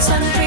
sun.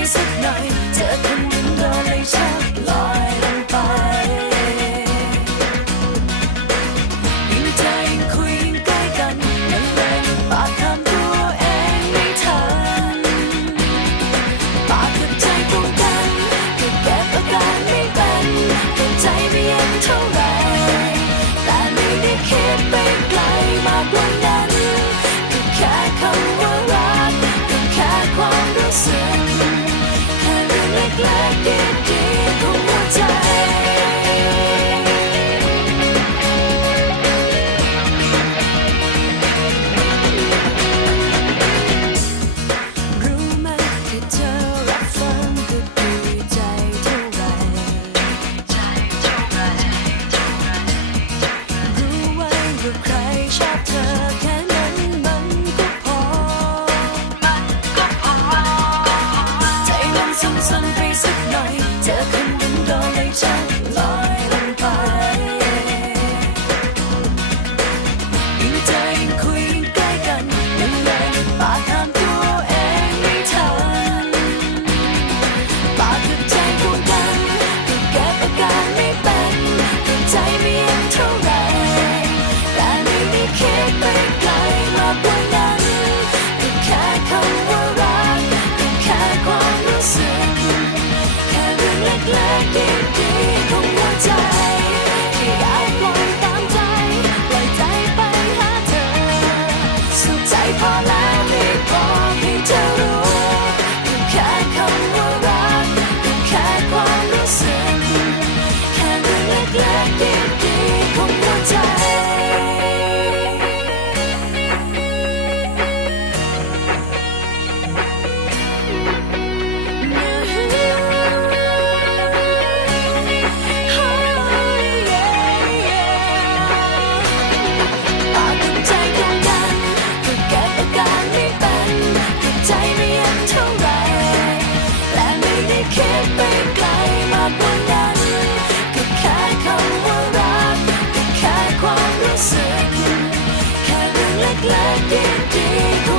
หน่อย เจอคน all lagi di ku